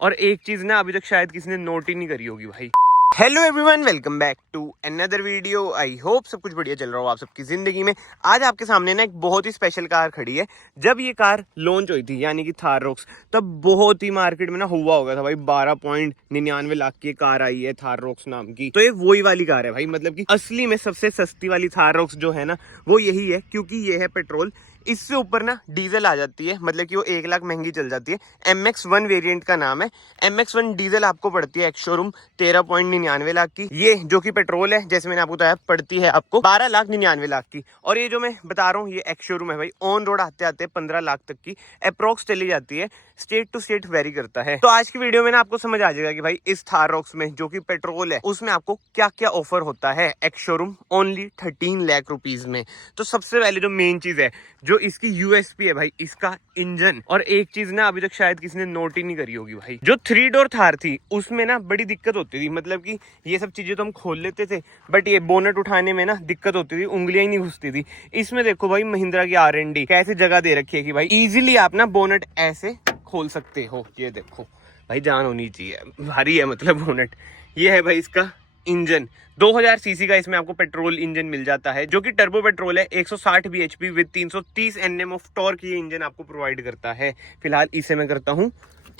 और एक चीज ना अभी तक शायद किसी ने नोट ही नहीं करी होगी भाई। Hello everyone, welcome back to another video. I hope सब कुछ बढ़िया चल रहा हो आप सबकी जिंदगी में। आज आपके सामने ना एक बहुत ही स्पेशल कार खड़ी है। जब ये कार लॉन्च हुई थी यानी कि थार रॉक्स, तब बहुत ही मार्केट में ना हुआ होगा था भाई। 12.99 लाख की कार आई है थार रॉक्स नाम की। तो ये वही वाली कार है भाई, मतलब कि असली में सबसे सस्ती वाली थार रॉक्स जो है ना वो यही है, क्योंकि ये है पेट्रोल। इससे ऊपर ना डीजल आ जाती है, मतलब कि वो 1 लाख महंगी चल जाती है। MX1 वेरिएंट का नाम है। MX1 डीजल आपको पड़ती है एक्स शोरूम 13.99 लाख की। ये जो कि पेट्रोल है, जैसे मैंने आपको बताया, पड़ती है आपको 12,99 लाख की। और ये जो मैं बता रहा हूँ ये एक्स शोरूम है भाई। ऑन रोड आते आते 15 लाख तक की अप्रोक्स चली जाती है। स्टेट टू स्टेट वेरी करता है। तो आज की वीडियो में ना आपको समझ आ जाएगा कि भाई इस थार रॉक्स में जो कि पेट्रोल है उसमें आपको क्या क्या ऑफर होता है ex showroom only 13 lakh rupees में। तो सबसे पहले जो मेन चीज है, जो इसकी यूएसपी है भाई, इसका इंजन। और एक चीज ना अभी तक शायद किसी ने नोट ही नहीं करी होगी भाई, जो 3 डोर थार थी उसमें ना बड़ी दिक्कत होती थी। मतलब कि ये सब चीजें तो हम खोल लेते थे, बट ये बोनट उठाने में ना दिक्कत होती थी, उंगलियां ही नहीं घुसती थी। इसमें देखो भाई महिंद्रा की R&D कैसे जगह दे रखी है कि भाई इजीली आप ना बोनट ऐसे खोल सकते हो। ये देखो भाई, जान होनी चाहिए, भारी है मतलब बोनट। ये है भाई इसका इंजन। 2000 सीसी का इसमें आपको पेट्रोल इंजन मिल जाता है, जो कि टर्बो पेट्रोल है। 160 bhp with 330 Nm of torque ये इंजन आपको प्रोवाइड करता है। फिलहाल इसे मैं करता हूँ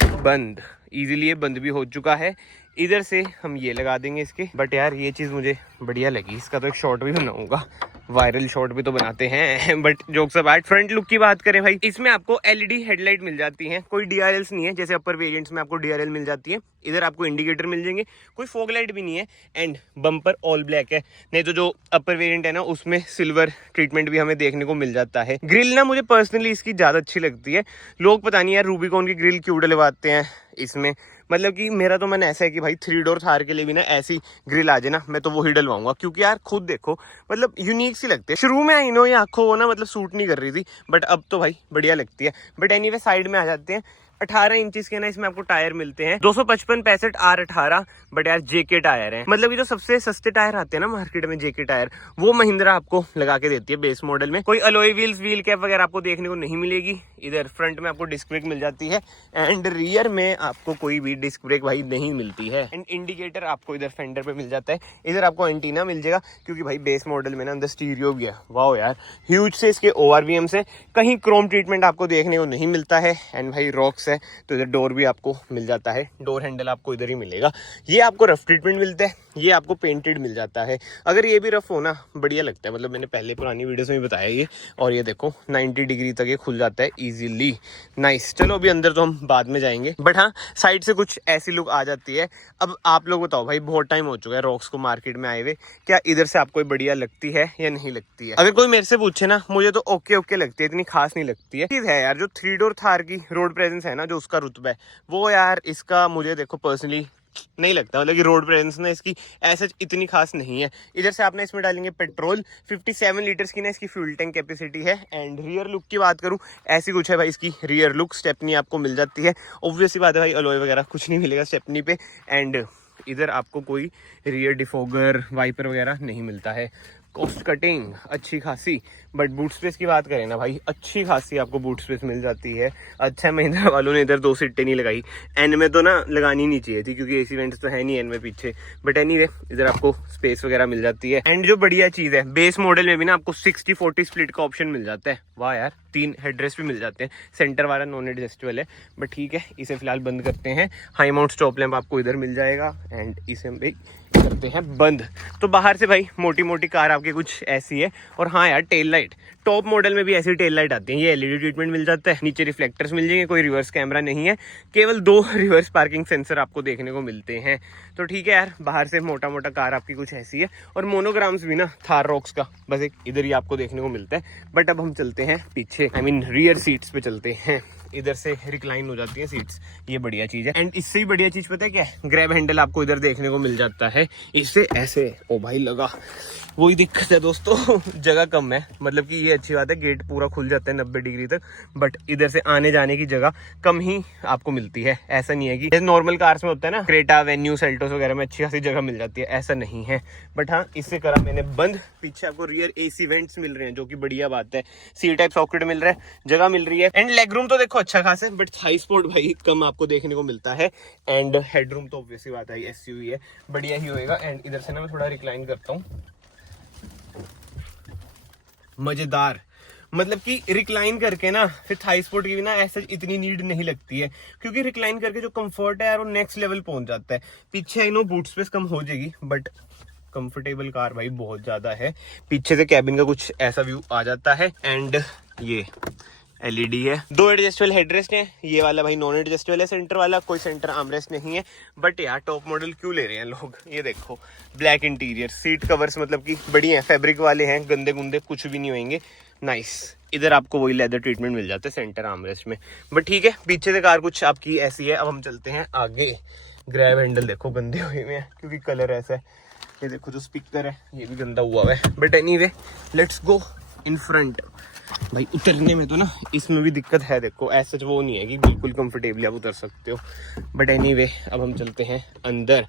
बंद। इजीली ये बंद भी हो चुका है। इधर से हम ये लगा देंगे इसके। बट यार ये चीज मुझे बढ़िया लगी, इसका तो एक शॉट भी बनाऊंगा। वायरल शॉट भी तो बनाते हैं but jokes apart, front look की बात करें भाई, इसमें आपको LED हेडलाइट मिल जाती है। कोई DRLs नहीं है, जैसे अपर वेरिएंट्स में आपको DRL मिल जाती है। इधर आपको इंडिकेटर मिल जाएंगे, कोई फॉग लाइट भी नहीं है। एंड बम्पर ऑल ब्लैक है, नहीं तो जो अपर वेरिएंट है ना उसमें सिल्वर ट्रीटमेंट भी हमें देखने को मिल जाता है। ग्रिल ना मुझे पर्सनली इसकी ज्यादा अच्छी लगती है। लोग पता नहीं यार रूबिकॉन की ग्रिल क्यों डलवाते हैं इसमें। मतलब कि मेरा तो मन ऐसा है कि भाई 3 डोर थार के लिए भी ना ऐसी ग्रिल आ जाए ना, मैं तो वो ही डलवाऊंगा। क्योंकि यार खुद देखो, मतलब यूनिक सी लगती है। शुरू में आई नो ये आंखों को ना मतलब सूट नहीं कर रही थी, बट अब तो भाई बढ़िया लगती है। बट एनीवे साइड में आ जाते हैं। 18 इंचेस के ना इसमें आपको टायर मिलते हैं, 255/65 R18। बट यार JK टायर है, मतलब ये जो सबसे सस्ते टायर आते हैं ना मार्केट में, JK टायर, वो महिंद्रा आपको लगा के देती है बेस मॉडल में। कोई अलॉय व्हील्स, व्हील कैप वगैरह आपको देखने को नहीं मिलेगी। इधर फ्रंट में आपको डिस्क ब्रेक मिल जाती है, एंड रियर में आपको कोई भी डिस्क ब्रेक भाई नहीं मिलती है। एंड इंडिकेटर आपको इधर फेंडर पे मिल जाता है। इधर आपको एंटीना मिल जाएगा, क्योंकि भाई बेस मॉडल में ना अंदर स्टीरियो भी है। वाओ यार, ह्यूज से इसके ORVM से। कहीं क्रोम ट्रीटमेंट आपको देखने को नहीं मिलता है। एंड भाई रॉक्स है तो इधर डोर भी आपको मिल जाता है। डोर हैंडल आपको इधर ही मिलेगा। ये आपको रफ ट्रीटमेंट मिलता है, ये आपको पेंटेड मिल जाता है। अगर ये भी रफ हो ना बढ़िया लगता है, मतलब मैंने पहले पुरानी वीडियोस में भी बताया ये। और ये देखो 90 डिग्री तक ये खुल जाता है इजीली। नाइस। चलो अभी अंदर तो हम बाद में जाएंगे, बट हाँ साइड से कुछ ऐसी लुक आ जाती है। अब आप लोग बताओ भाई, बहुत टाइम हो चुका है रॉक्स को मार्केट में आए हुए, क्या इधर से आपको बढ़िया लगती है या नहीं लगती है? अगर कोई मेरे से पूछे ना, मुझे तो ओके ओके लगती है, इतनी खास नहीं लगती है। चीज है यार, जो 3 डोर थार की रोड प्रेजेंस है ना, जो उसका रुतबा है वो यार इसका मुझे देखो पर्सनली नहीं लगता। मतलब कि रोड प्रेजेंस ना इसकी ऐसे इतनी खास नहीं है। इधर से आपने इसमें डालेंगे पेट्रोल। 57 लीटर्स की ना इसकी फ्यूल टैंक कैपेसिटी है। एंड रियर लुक की बात करूं, ऐसी कुछ है भाई इसकी रियर लुक। स्टेपनी आपको मिल जाती है, ऑब्वियसली बात है भाई, अलॉय वगैरह कुछ नहीं मिलेगा स्टेपनी पे। एंड इधर आपको कोई रियर डिफोगर, वाइपर वगैरह नहीं मिलता है। कॉस्ट कटिंग अच्छी खासी। बट बूट स्पेस की बात करें ना भाई, अच्छी खासी आपको बूट स्पेस मिल जाती है। अच्छा महिंद्रा वालों ने इधर 2 सीटें नहीं लगाई। एन में तो ना लगानी नहीं चाहिए थी, क्योंकि AC वेंट्स तो है नहीं एन में पीछे। बट एनीवे इधर आपको स्पेस वगैरह मिल जाती है। एंड जो बढ़िया चीज है, बेस मॉडल में भी ना आपको 60/40 स्प्लिट का ऑप्शन मिल जाता है। वाह यार, 3 हेडरेस्ट भी मिल जाते हैं। सेंटर वाला नॉन एडजस्टेबल है, बट ठीक है, इसे फिलहाल बंद करते हैं। हाई माउंट स्टॉप लैंप आपको इधर मिल जाएगा। एंड इसे हम भाई करते हैं बंद। तो बाहर से भाई मोटी मोटी कार आपकी कुछ ऐसी है। और हाँ यार, टेल लाइट टॉप मॉडल में भी ऐसी टेल लाइट आती है। ये LED ट्रीटमेंट मिल जाता है, नीचे रिफ्लेक्टर्स मिल जाएंगे, कोई रिवर्स कैमरा नहीं है, केवल 2 रिवर्स पार्किंग सेंसर आपको देखने को मिलते हैं। तो ठीक है यार, बाहर से मोटा मोटा कार आपकी कुछ ऐसी है। और मोनोग्राम्स भी ना थार रॉक्स का बस एक इधर ही आपको देखने को मिलता है। बट अब हम चलते हैं पीछे, आई मीन रियर सीट्स पे चलते हैं। इधर से रिक्लाइन हो जाती है सीट्स, ये बढ़िया चीज है। एंड इससे ही बढ़िया चीज पता है क्या है, ग्रैब हैंडल आपको इधर देखने को मिल जाता है। इससे ऐसे ओ भाई लगा, वही दिक्कत है दोस्तों जगह कम है। मतलब कि ये अच्छी बात है, गेट पूरा खुल जाता है 90 डिग्री तक, बट इधर से आने जाने की जगह कम ही आपको मिलती है। ऐसा नहीं है कि जैसे नॉर्मल कार्स में होता है ना, क्रेटा, वेन्यू, सेल्टोस वगैरह में अच्छी खासी जगह मिल जाती है, ऐसा नहीं है। बट हाँ, इससे करा मैंने बंद। पीछे आपको रियर AC वेंट्स मिल रहे हैं, जो कि बढ़िया बात है। C टाइप सॉकेट मिल रहा है, जगह मिल रही है। एंड लेग रूम तो देखो अच्छा खासा है, बट थाई स्पोर्ट भाई कम आपको देखने को मिलता है। एंड हेडरूम तो ऑब्वियसली बात है, SUV है, बढ़िया ही होएगा। एंड इधर से ना मैं थोड़ा रिक्लाइन करता हूँ, मजेदार। मतलब कि रिक्लाइन करके ना फिर थाई स्पोर्ट की भी ना ऐसा इतनी नीड नहीं लगती है, क्योंकि रिक्लाइन करके जो कंफर्ट है यार वो नेक्स्ट लेवल पहुंच जाता है। पीछे आई नो बूट स्पेस कम हो जाएगी, बट कंफर्टेबल कार भाई बहुत ज्यादा है। पीछे से कैबिन का कुछ ऐसा व्यू आ जाता है। एंड ये LED है, 2 एडजस्टेबल हेडरेस्ट है। ये वाला भाई नॉन एडजस्टेबल है, सेंटर वाला कोई सेंटर आर्मरेस्ट नहीं है। बट यार टॉप मॉडल क्यों ले रहे हैं लोग, ये देखो ब्लैक इंटीरियर, सीट कवर्स मतलब कि बढ़िया है, फैब्रिक वाले हैं, गंदे गुंदे कुछ भी नहीं होंगे, नाइस। इधर आपको वही लेदर ट्रीटमेंट मिल जाता है सेंटर आर्मरेस्ट में, बट ठीक है। पीछे से कार कुछ आपकी ऐसी है। अब हम चलते हैं आगे। ग्रैब हैंडल देखो गंदे हुए हैं, क्योंकि कलर ऐसा है। ये देखो जो स्पीकर है ये भी गंदा हुआ है, but anyway let's go in front. भाई उतरने में तो ना इसमें भी दिक्कत है, देखो ऐसा वो नहीं है कि बिल्कुल कंफर्टेबली आप उतर सकते हो, बट एनीवे अब हम चलते हैं अंदर।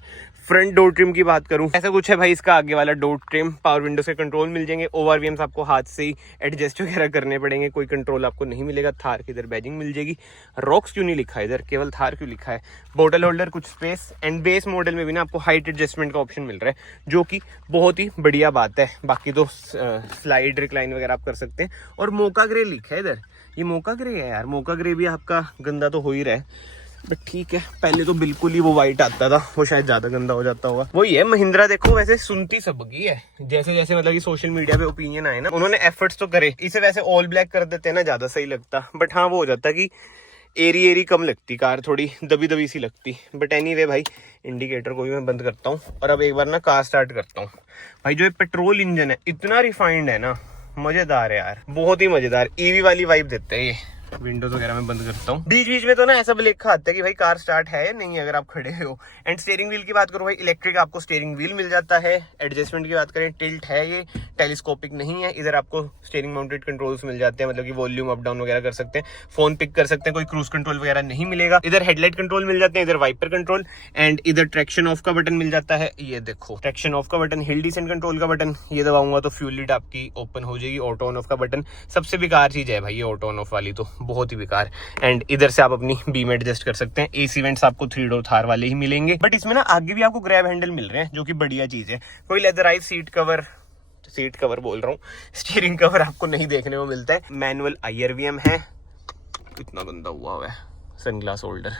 फ्रंट डोर ट्रिम की बात करूं, ऐसा कुछ है भाई इसका आगे वाला डोर ट्रिम, पावर विंडो से कंट्रोल मिल जाएंगे। ORVMs आपको हाथ से ही एडजस्ट वगैरह करने पड़ेंगे, कोई कंट्रोल आपको नहीं मिलेगा। थार की इधर बैजिंग मिल जाएगी। रॉक्स क्यों नहीं लिखा है इधर, केवल थार क्यों लिखा है। बोटल होल्डर, कुछ स्पेस। एंड बेस मॉडल में भी ना आपको हाइट एडजस्टमेंट का ऑप्शन मिल रहा है, जो कि बहुत ही बढ़िया बात है। बाकी तो स्लाइड रिक्लाइन वगैरह आप कर सकते हैं। और मोका ग्रे लिखा है इधर, ये मोका ग्रे है यार। मोका ग्रे भी आपका गंदा तो हो ही रहा है, बट ठीक है। पहले तो बिल्कुल ही वो वाइट आता था, वो शायद ज्यादा गंदा हो जाता होगा। वही है, महिंद्रा देखो वैसे सुनती सबकी है। जैसे जैसे मतलब कि सोशल मीडिया पे ओपिनियन आए ना, उन्होंने एफर्ट्स तो करे। इसे वैसे ऑल ब्लैक कर देते हैं ना, ज्यादा सही लगता। बट हाँ वो हो जाता कि एरी कम लगती कार, थोड़ी दबी दबी सी लगती। बट एनीवे भाई इंडिकेटर को भी मैं बंद करता हूँ और अब एक बार ना कार स्टार्ट करता हूँ। भाई जो ये पेट्रोल इंजन है इतना रिफाइंड है ना, मजेदार है यार, बहुत ही मजेदार। EV वाली वाइब देते हैं ये। विंडोज वगैरह मैं बंद करता हूँ। बीच बीच में तो ना ऐसा भी लिखा आता है कि भाई कार स्टार्ट है या नहीं, अगर आप खड़े हो। एंड स्टीयरिंग व्हील की बात करो भाई, इलेक्ट्रिक आपको स्टीयरिंग व्हील मिल जाता है। एडजस्टमेंट की बात करें, टिल्ट है, ये टेलीस्कोपिक नहीं है। इधर आपको स्टीयरिंग माउंटेड कंट्रोल्स मिल जाते हैं, मतलब कि वॉल्यूम अप डाउन वगैरह कर सकते हैं, फोन पिक कर सकते हैं, कोई क्रूज कंट्रोल वगैरह नहीं मिलेगा। इधर हेडलाइट कंट्रोल मिल जाते हैं, इधर वाइपर कंट्रोल। एंड इधर ट्रैक्शन ऑफ का बटन मिल जाता है, ये देखो ट्रैक्शन ऑफ का बटन, हिल डिसेंट कंट्रोल का बटन। ये दबाऊंगा तो फ्यूल लिड आपकी ओपन हो जाएगी। ऑटो ऑन ऑफ का बटन सबसे बेकार चीज है भाई, ये ऑटो ऑन ऑफ वाली तो बहुत ही बेकार। एंड इधर से आप अपनी बीम एडजस्ट कर सकते हैं। AC वेंट्स आपको 3 डोर थार वाले ही मिलेंगे, बट इसमें ना आगे भी आपको ग्रैब हैंडल मिल रहे हैं, जो कि बढ़िया चीज है। कोई लेदराइज सीट कवर बोल रहा हूँ, स्टीयरिंग कवर आपको नहीं देखने को मिलता है। मैनुअल IRVM है। इतना गंदा हुआ है सनग्लास होल्डर,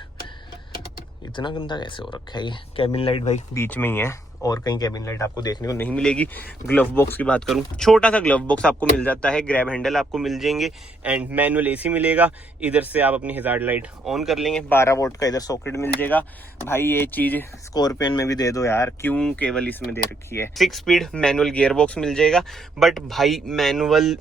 इतना गंदा कैसे हो रखा है ये। कैबिन लाइट भाई बीच में ही है, और कहीं कैबिन लाइट आपको देखने को नहीं मिलेगी। ग्लव बॉक्स की बात करूं, छोटा सा ग्लव बॉक्स आपको मिल जाता है। ग्रैब हैंडल आपको मिल जाएंगे एंड मैनुअल AC मिलेगा। इधर से आप अपनी हैजार्ड लाइट ऑन कर लेंगे। 12 वोल्ट का इधर सॉकेट मिल जाएगा। भाई ये चीज स्कॉर्पियन में भी दे दो यार, क्यों केवल इसमें दे रखी है। 6 स्पीड मैनुअल गियर बॉक्स मिल जाएगा। बट भाई मैनुअल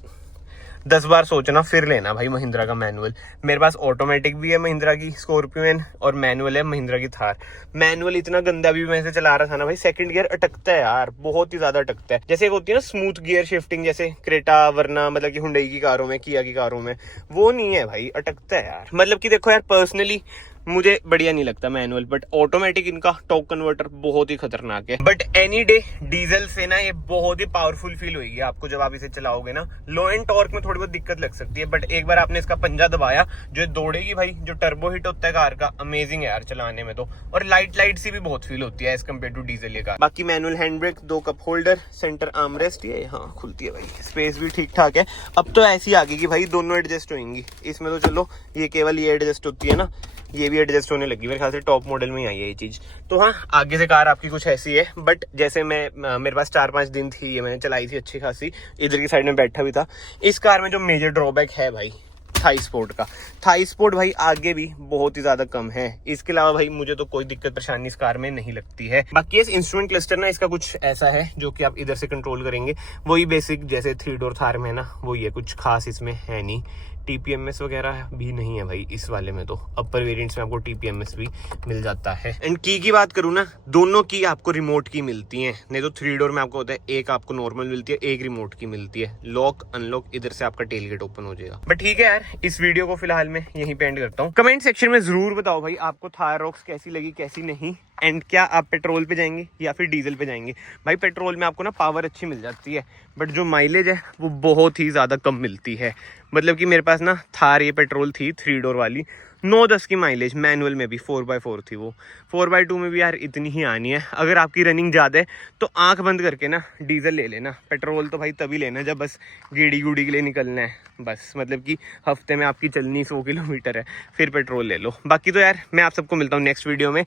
10 बार सोचना फिर लेना भाई महिंद्रा का मैनुअल। मेरे पास ऑटोमेटिक भी है महिंद्रा की स्कॉर्पियन, और मैनुअल है महिंद्रा की थार। मैनुअल इतना गंदा भी मैं चला रहा था ना भाई, सेकंड गियर अटकता है यार, बहुत ही ज्यादा अटकता है। जैसे एक होती है ना स्मूथ गियर शिफ्टिंग, जैसे क्रेटा वरना मतलब कि हुंडई की कारों में, किया की कारों में, वो नहीं है भाई, अटकता है यार। मतलब कि देखो यार पर्सनली मुझे बढ़िया नहीं लगता मैनुअल, बट ऑटोमेटिक इनका टॉर्क कन्वर्टर बहुत ही खतरनाक है। बट एनी डे डीजल से ना ये बहुत ही पावरफुल फील होगी आपको जब आप इसे चलाओगे ना। लो एंड टॉर्क में थोड़ी बहुत दिक्कत लग सकती है, बट एक बार आपने इसका पंजा दबाया जो दौड़ेगी भाई, जो टर्बो हिट होता है कार का, अमेजिंग है यार चलाने में तो। और लाइट सी भी बहुत फील होती है एज कम्पेयर टू डीजल ये कार। बाकी manual hand brake, 2 cup holder, centre armrest, ये हाँ खुलती है भाई। स्पेस भी ठीक ठाक है। अब तो ऐसी आ गई कि भाई दोनों एडजस्ट होंगी इसमें, तो चलो ये केवल ये एडजस्ट होती है ना, ये भी एडजस्ट होने लगी। मेरे ख्याल से टॉप मॉडल में ही आई है ये चीज। तो हाँ आगे से कार आपकी कुछ ऐसी है, बट जैसे मैं मेरे पास 4-5 दिन थी, ये मैंने चलाई थी अच्छी खासी, इधर की साइड में बैठा भी था। इस कार में जो मेजर ड्रॉबैक है भाई थाई स्पोर्ट का, थाई स्पोर्ट भाई आगे भी बहुत ही ज्यादा कम है। इसके अलावा भाई मुझे तो कोई दिक्कत परेशानी इस कार में नहीं लगती है। बाकी इस इंस्ट्रूमेंट क्लस्टर ना इसका कुछ ऐसा है जो कि आप इधर से कंट्रोल करेंगे, वही बेसिक जैसे 3 डोर थार में है ना, वो ये कुछ खास इसमें है नहीं। TPMS वगैरह भी नहीं है भाई इस वाले में। तो अपर वेरिएंट्स में आपको TPMS भी मिल जाता है। एंड की बात करूँ ना, दोनों की आपको रिमोट की मिलती है। नहीं तो 3 डोर में आपको होता है एक आपको नॉर्मल मिलती है, एक रिमोट की मिलती है। लॉक अनलॉक इधर से आपका टेल गेट ओपन हो जाएगा। बट ठीक है यार, इस वीडियो को फिलहाल मैं यहीं पे एंड करता हूँ। कमेंट सेक्शन में जरूर बताओ भाई आपको थार रॉक्स कैसी लगी, कैसी नहीं। एंड क्या आप पेट्रोल पे जाएंगे या फिर डीजल पे जाएंगे? भाई पेट्रोल में आपको ना पावर अच्छी मिल जाती है, बट जो माइलेज है वो बहुत ही ज़्यादा कम मिलती है। मतलब कि मेरे पास ना थार ये पेट्रोल थी 3 डोर वाली, 9-10 की माइलेज, मैनुअल में भी 4x4 थी वो। 4x2 में भी यार इतनी ही आनी है। अगर आपकी रनिंग ज़्यादा है तो आंख बंद करके ना डीजल ले लेना। पेट्रोल तो भाई तभी लेना जब बस गेड़ी गुड़ी के लिए निकलना है। बस मतलब कि हफ्ते में आपकी चलनी 100 किलोमीटर है, फिर पेट्रोल ले लो। बाकी तो यार मैं आप सबको मिलता हूँ नेक्स्ट वीडियो में।